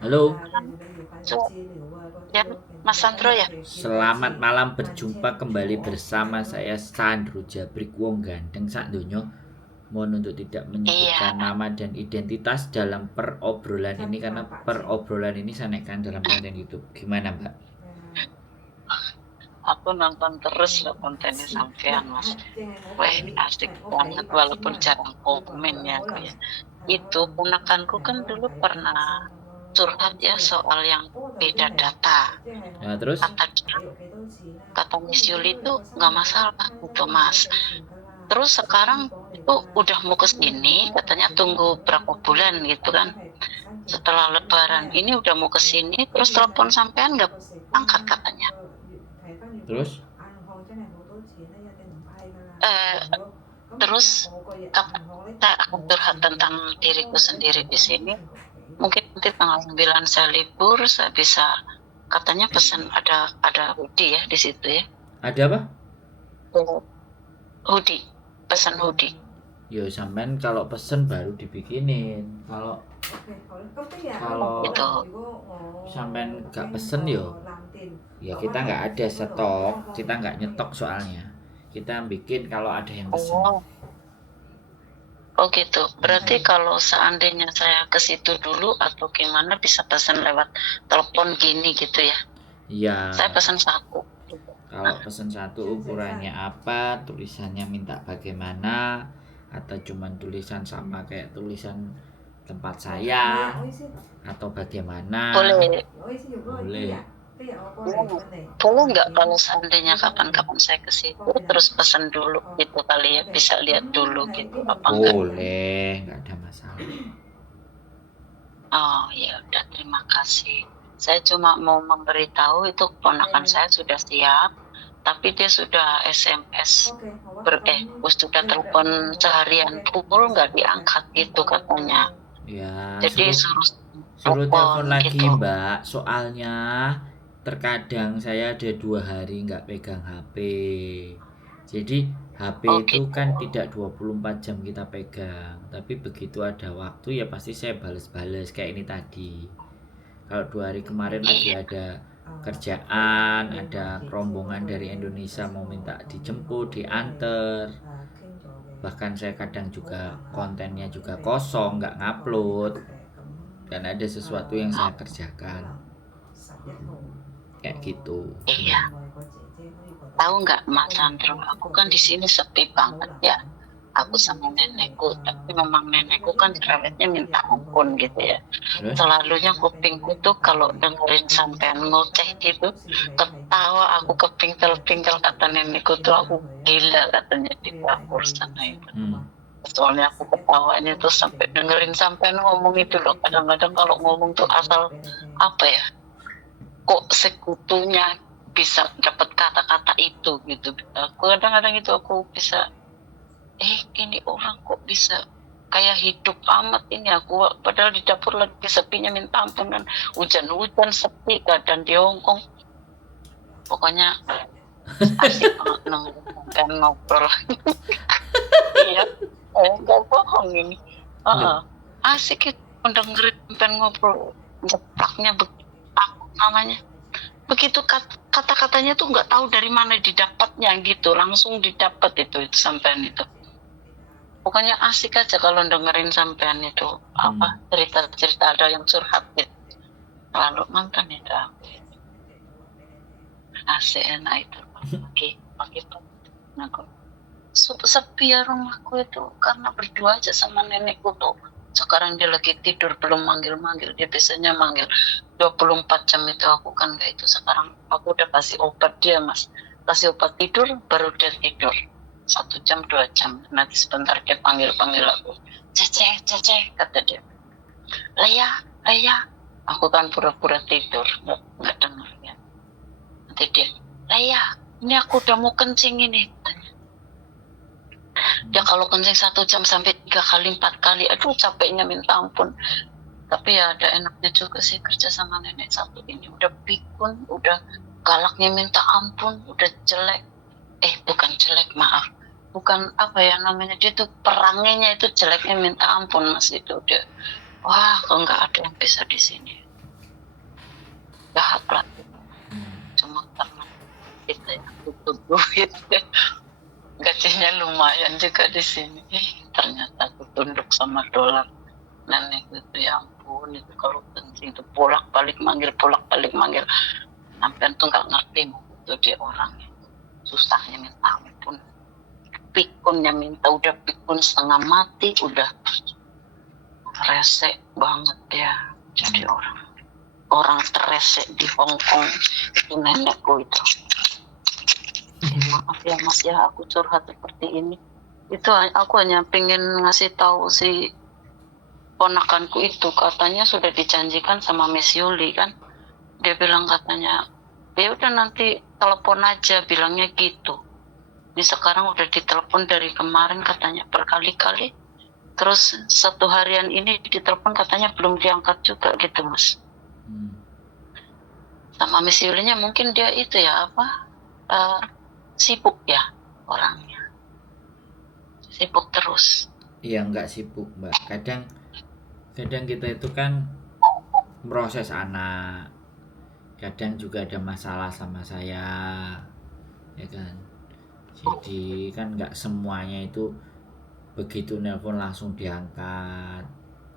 Halo, So, ya, Mas Sandro ya? selamat malam, berjumpa kembali bersama saya Sandro Jabrik Wong Gandeng Sakdonya. Mohon untuk tidak menyebutkan Iya, nama dan identitas dalam perobrolan ini karena perobrolan ini saya naikkan dalam konten YouTube. Gimana, Mbak? aku nonton terus loh kontennya sampean, Mas. Wah, asik banget walaupun jarang komennya aku ya. Itu ponakanku kan dulu pernah curhat ya soal yang beda data. Nah, terus? Kata dia, kata Miss Yuli itu nggak masalah gitu, Mas. Terus sekarang itu udah mau ke sini, katanya tunggu berapa bulan gitu kan. Setelah Lebaran ini udah mau ke sini, terus telepon sampean nggak angkat katanya. Terus? Eh, terus kata saya akan curhat tentang diriku sendiri di sini. Mungkin nanti tanggal 9 saya libur, saya bisa katanya pesan ada hoodie ya di situ ya. Ada apa? Hoodie, pesan hoodie. Yo, sampean kalau pesen baru dibikinin. Kalau Gitu. sampean gak pesen yo, ya kita nggak ada stok, kita nggak nyetok soalnya. Kita bikin kalau ada yang pesen. Oh gitu. Berarti kalau seandainya saya ke situ dulu atau gimana bisa pesan lewat telepon gini gitu ya. Iya. Saya pesan satu. Kalau pesen satu ukurannya apa, tulisannya minta bagaimana, atau cuman tulisan sama kayak tulisan tempat saya, atau bagaimana? Boleh. Boleh. Boleh nggak kalau seandainya kapan-kapan saya ke situ terus pesan dulu gitu kali ya, bisa lihat dulu gitu apa enggak? Boleh, nggak ada masalah. Oh ya udah, terima kasih. Saya cuma mau memberitahu itu keponakan saya sudah siap, tapi dia sudah SMS sudah telepon seharian pukul nggak diangkat gitu katanya. Ya, Jadi suruh suruh telepon lagi, gitu. Mbak. Soalnya terkadang saya ada 2 hari nggak pegang HP. Jadi HP Oh itu gitu. kan tidak 24 jam kita pegang. Tapi begitu ada waktu ya pasti saya bales-bales kayak ini tadi. Kalau 2 hari kemarin lagi Iya. ada kerjaan, ada rombongan dari Indonesia mau minta dijemput, diantar. Bahkan saya kadang juga kontennya juga kosong, nggak ngupload, dan ada sesuatu yang saya kerjakan kayak gitu. Iya. Tahu nggak Mas Sandro, aku kan di sini sepi banget ya. Aku sama nenekku, tapi memang nenekku kan cerewetnya minta ampun gitu ya. Terus? Selalunya kupingku tuh kalau dengerin sampean ngoceh gitu, ketawa aku kepingkel-pingkel, kata nenekku tuh aku gila katanya di dapur sana itu. Soalnya aku ketawanya tuh sampai dengerin sampean ngomong itu loh. Kadang-kadang kalau ngomong tuh asal apa ya, kok sekutunya bisa dapat kata-kata itu gitu. Aku kadang-kadang itu aku bisa ini orang kok bisa kayak hidup amat ini, aku padahal di dapur lagi sepinya minta ampun kan, hujan-hujan sepi keadaan di Hongkong. Pokoknya asik banget dengerin ngobrol. Iya, nggak bohong ini. Asik itu dengerin sampean ngobrol. Jeplaknya aku namanya. Begitu kata-katanya tuh nggak tahu dari mana didapatnya gitu, langsung didapat itu sampean itu. Pokoknya asik aja kalau dengerin sampean itu apa cerita-cerita ada yang curhat gitu. Lalu mantan itu asik enak itu pagi aku sepi ya rumahku itu karena berdua aja sama nenekku tuh. Sekarang dia lagi tidur, belum manggil-manggil. Dia biasanya manggil 24 jam itu, aku kan kayak itu. Sekarang aku udah kasih obat dia, Mas. Kasih obat tidur, baru dia tidur. 1 jam, 2 jam. Nanti sebentar dia panggil-panggil aku. Cece, Cece, kata dia. Leya, Leya. Aku kan pura-pura tidur, nggak dengar ya. Nanti dia, Leya, ini aku udah mau kencing ini. Ya kalau kencing 1 jam sampai 3 kali 4 kali, aduh capeknya minta ampun. Tapi ya ada enaknya juga sih kerja sama nenek satu ini. Udah pikun, udah galaknya minta ampun, udah jelek. Bukan jelek, maaf. Bukan apa ya namanya, dia tuh perangnya itu jeleknya minta ampun, Mas. Itu udah wah kok nggak ada yang bisa di sini, jahat lah. Cuma karena kita yang butuh duit, gajinya lumayan juga di sini. Ternyata aku tunduk sama dolar. Nenek itu ya ampun, itu kalau penting itu bolak balik manggil, sampai tuh nggak ngerti itu dia orangnya, susahnya minta ampun, pikunnya minta, udah pikun setengah mati, udah resek banget ya. Jadi orang teresek di Hong Kong itu nenekku itu. Maaf ya Mas ya, aku curhat seperti ini. Itu aku hanya pengen ngasih tahu si ponakanku itu, katanya sudah dijanjikan sama Miss Yuli kan. Dia bilang katanya, ya udah nanti telepon aja, bilangnya gitu. Ini sekarang udah ditelepon dari kemarin katanya berkali-kali. Terus 1 harian ini ditelepon katanya belum diangkat juga gitu Mas. Sama Miss Yulinya mungkin dia itu ya sibuk ya orangnya. Sibuk terus. Iya nggak sibuk Mbak. Kadang kita itu kan proses anak. Kadang juga ada masalah sama saya, ya kan. Jadi kan nggak semuanya itu begitu nelpon langsung diangkat.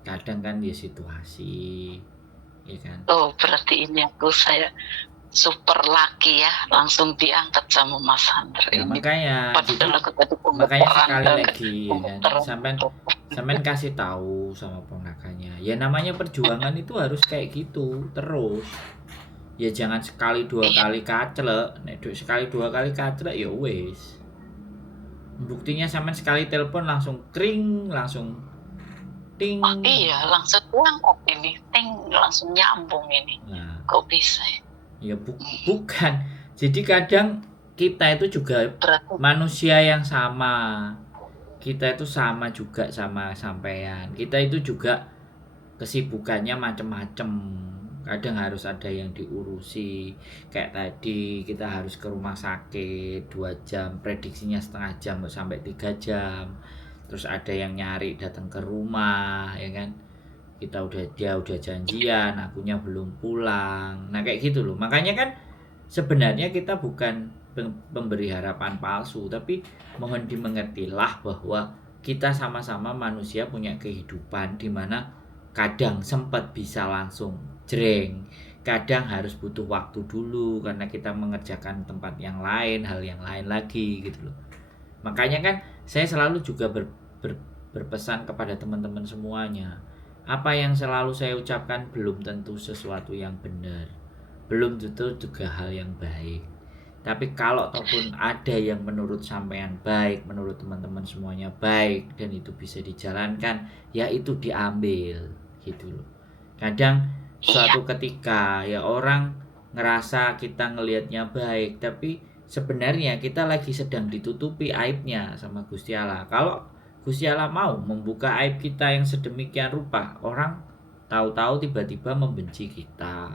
Kadang kan ya situasi, ya kan. Oh berarti ini saya super lucky ya, langsung diangkat sama Mas Handra Ya, ini. makanya sekali lagi ya kan, sampean kasih tahu sama ponakannya. Ya namanya perjuangan itu harus kayak gitu terus. Ya jangan sekali 2 kali kaclek. Nek sekali 2 kali kaclek ya wis. Buktinya sampean sekali telepon langsung kring, langsung ting. Oh, iya, langsung ini ting, langsung nyambung ini. Nah, kok bisa ya? Ya bukan. Jadi kadang kita itu juga manusia yang sama. Kita itu sama juga sama sampean. Kita itu juga kesibukannya macem-macem. Kadang harus ada yang diurusi. Kayak tadi kita harus ke rumah sakit 2 jam, prediksinya setengah jam sampai 3 jam. Terus ada yang nyari datang ke rumah, ya kan? Dia udah janjian, akunya belum pulang. Nah kayak gitu loh. Makanya kan sebenarnya kita bukan pemberi harapan palsu, tapi mohon dimengertilah bahwa kita sama-sama manusia punya kehidupan di mana kadang sempat bisa langsung jreng, kadang harus butuh waktu dulu karena kita mengerjakan tempat yang lain, hal yang lain lagi gitu loh. Makanya kan saya selalu juga berpesan kepada teman-teman semuanya. Apa yang selalu saya ucapkan belum tentu sesuatu yang benar, belum tentu juga hal yang baik. Tapi kalau ataupun ada yang menurut sampean baik, menurut teman-teman semuanya baik dan itu bisa dijalankan, ya itu diambil gitu loh. Kadang suatu ketika ya orang ngerasa kita ngelihatnya baik, tapi sebenarnya kita lagi sedang ditutupi aibnya sama Gusti Allah. Kalau Gusti Allah mau membuka aib kita yang sedemikian rupa, orang tahu-tahu tiba-tiba membenci kita.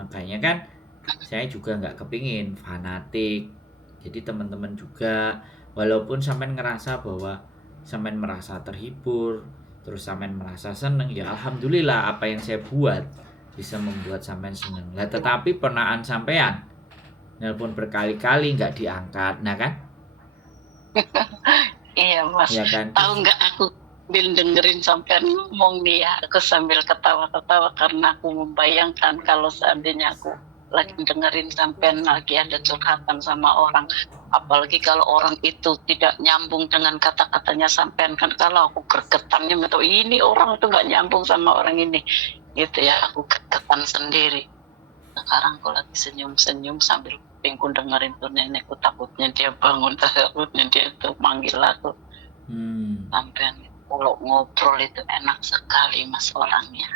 Makanya kan saya juga nggak kepingin fanatik. Jadi teman-teman juga, walaupun sampean ngerasa bahwa sampean merasa terhibur, terus sampean merasa seneng, ya alhamdulillah apa yang saya buat bisa membuat sampean seneng. Lah tetapi ponaan sampean nelpon berkali-kali nggak diangkat, nah kan? Iya Mas, ya kan? Tahu nggak aku dengerin sampai ngomong nih ya, aku sambil ketawa-ketawa karena aku membayangkan kalau seandainya aku lagi dengerin sampai lagi ada curhatan sama orang, apalagi kalau orang itu tidak nyambung dengan kata-katanya sampean, kan kalau aku gregetannya betul, ini orang itu nggak nyambung sama orang ini gitu ya, aku gregetan sendiri. Sekarang aku lagi senyum-senyum sambil pingku dengerin tuh nenekku, takutnya dia bangun, takutnya dia tuh manggil aku. Sampai kalau ngobrol itu enak sekali Mas orangnya.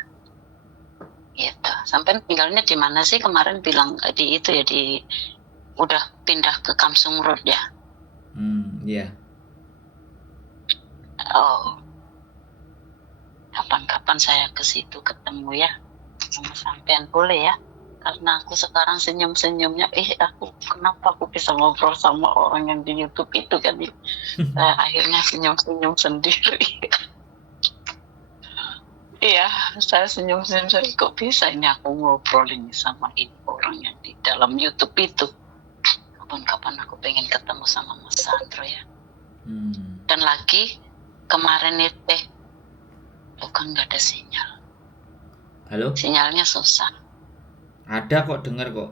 Gitu. Sampai tinggalnya di mana sih kemarin bilang di itu ya, di udah pindah ke Kamsung Road ya? Iya. Oh. Kapan-kapan saya ke situ ketemu ya sama sampean boleh ya? Karena aku sekarang senyum-senyumnya, kenapa aku bisa ngobrol sama orang yang di YouTube itu kan, akhirnya senyum-senyum sendiri. Iya, saya senyum-senyum, saya kok bisa ini aku ngobrol ini sama ini orang yang di dalam YouTube itu. Kapan-kapan aku pengen ketemu sama Mas Sandro ya. Dan lagi kemarin itu bukan nggak ada sinyal. Halo? Sinyalnya susah. Ada kok, dengar kok.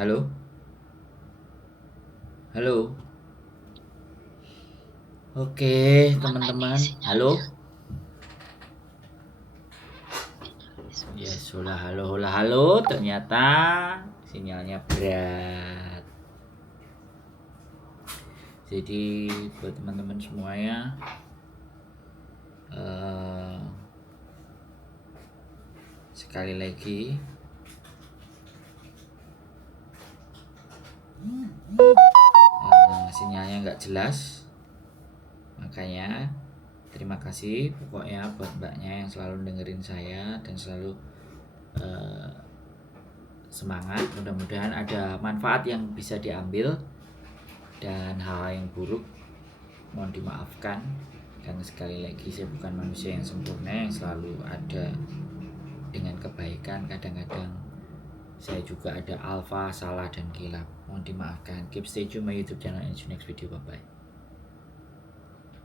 Halo? Halo? Oke, teman-teman. Halo? Ya, sudah halo. Ternyata sinyalnya berat. Jadi buat teman-teman semuanya, sekali lagi sinyalnya nggak jelas, makanya terima kasih pokoknya buat mbaknya yang selalu dengerin saya dan selalu semangat. Mudah-mudahan ada manfaat yang bisa diambil, dan hal yang buruk mohon dimaafkan, karena sekali lagi saya bukan manusia yang sempurna yang selalu ada dengan kebaikan. Kadang-kadang saya juga ada alfa, salah, dan kilap. Mohon dimaafkan. Keep stay tune my YouTube channel and see you next video. Bye bye.